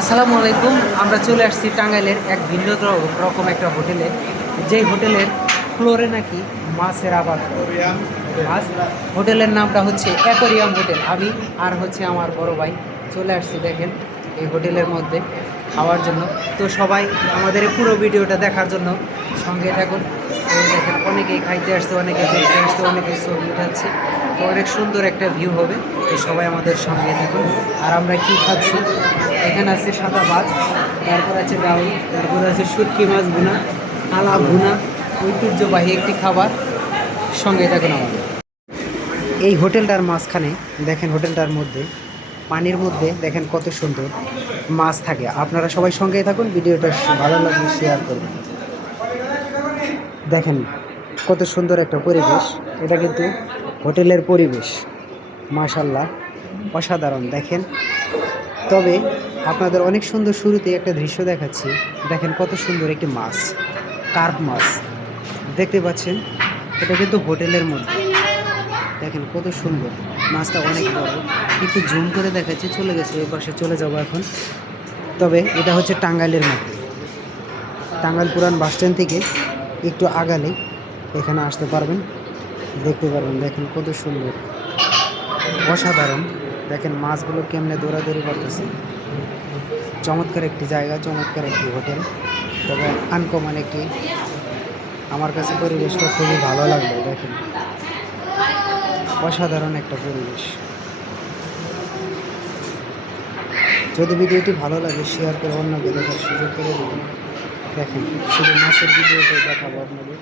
আসসালামু আলাইকুম। আমরা চলে আসছি টাঙ্গাইলের এক ভিন্ন রকম একটা হোটেলে, যেই হোটেলের ফ্লোরে নাকি মাছের আবাদ হয়। মাছ হোটেলের নামটা হচ্ছে অ্যাকোরিয়াম হোটেল। আমি আর হচ্ছে আমার বড় ভাই চলে আসছি দেখেন এই হোটেলের মধ্যে খাওয়ার জন্য। তো সবাই আমাদের এই পুরো ভিডিওটা দেখার জন্য সঙ্গে থাকুন। এই দেখেন অনেকেই খাইতে আসছে, অনেকে দেখতে আসছে, অনেকে ছবি উঠাচ্ছে। তো অনেক সুন্দর একটা ভিউ হবে। তো সবাই আমাদের সঙ্গে থাকুন। আর আমরা কি খাচ্ছি, এখানে আছে সাদা ভাত, তারপর আছে ডাউল, তারপর আছে শুটকি মাছ ভুনা, আলা ভুনা, ঐতিহ্যবাহী একটি খাবার। সঙ্গে থাকুন আমাদের। এই হোটেলটার মাঝখানে দেখেন, হোটেলটার মধ্যে পানির মধ্যে দেখেন কত সুন্দর মাছ থাকে। আপনারা সবাই সঙ্গেই থাকুন, ভিডিওটা ভালো লাগলে শেয়ার করবেন। দেখেন কত সুন্দর একটা পরিবেশ, এটা কিন্তু হোটেলের পরিবেশ। মাশাল্লাহ, অসাধারণ। দেখেন, তবে আপনাদের অনেক সুন্দর শুরুতে একটা দৃশ্য দেখাচ্ছি। দেখেন কত সুন্দর একটি মাছ, কার্প মাছ দেখতে পাচ্ছেন। এটা কিন্তু হোটেলের মধ্যে। দেখেন কত সুন্দর মাছটা, অনেক বড়। একটু জুম করে দেখাচ্ছি, চলে গেছে ওই পাশে, চলে যাবো এখন। তবে এটা হচ্ছে টাঙ্গাইলের মধ্যে, টাঙ্গাইল পুরান বাস স্ট্যান্ড থেকে একটু আগালে এখানে আসতে পারবেন, দেখতে পারবেন। দেখেন কত সুন্দর, অসাধারণ। দেখেন মাছগুলো কেমনে দৌড়াদৌড়ি করতেছে। চমৎকার একটি জায়গা, চমৎকার একটি হোটেল। তবে আনকমন একটি, আমার কাছে পরিবেশটা খুবই ভালো লাগলো। দেখেন অসাধারণ একটা পরিবেশ। যদি ভিডিওটি ভালো লাগে শেয়ার করে অন্যকে দেখার সুযোগ করে দেবেন। দেখেন শুধু মাছের ভিডিওটাই দেখাবো আপনাদের।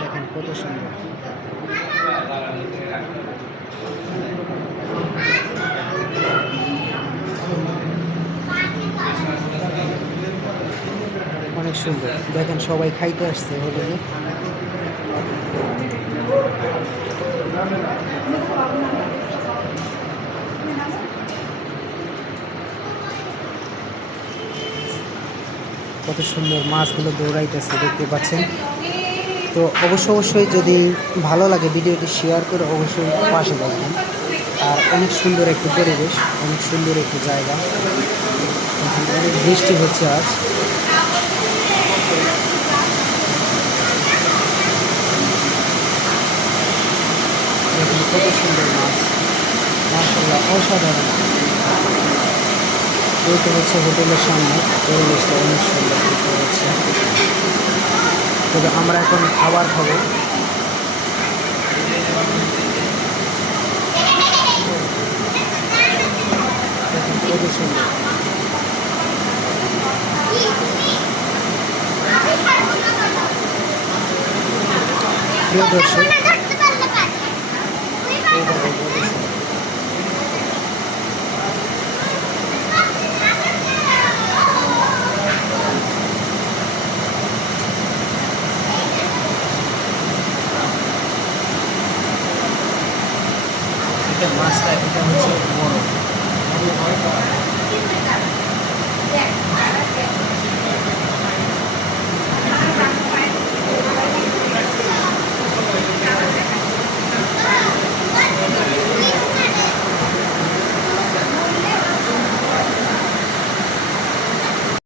দেখেন কত সুন্দর। অনেক সুন্দর। দেখেন সবাই খাইতে আসছে হোটেলে। কত সুন্দর মাছগুলো দৌড়াইতেছে, দেখতে পাচ্ছেন। তো অবশ্যই যদি ভালো লাগে ভিডিওটি শেয়ার করে অবশ্যই পাশে থাকবেন। আর অনেক সুন্দর একটি পরিবেশ, অনেক সুন্দর একটি জায়গা। এখানে অনেক বৃষ্টি হচ্ছে আজ। দেখুন কত সুন্দর মাছ, মাশাআল্লাহ, অসাধারণ। এইটা হচ্ছে হোটেলের সামনে, পরিবেশটা অনেক সুন্দর দেখতে পাচ্ছি। তবে আমরা এখন খাবার খাবো। দেখুন কত সুন্দর। প্রিয় দর্শক, এই দেখুন কত সুন্দর। এটা মাছটা, এটা হচ্ছে বড়।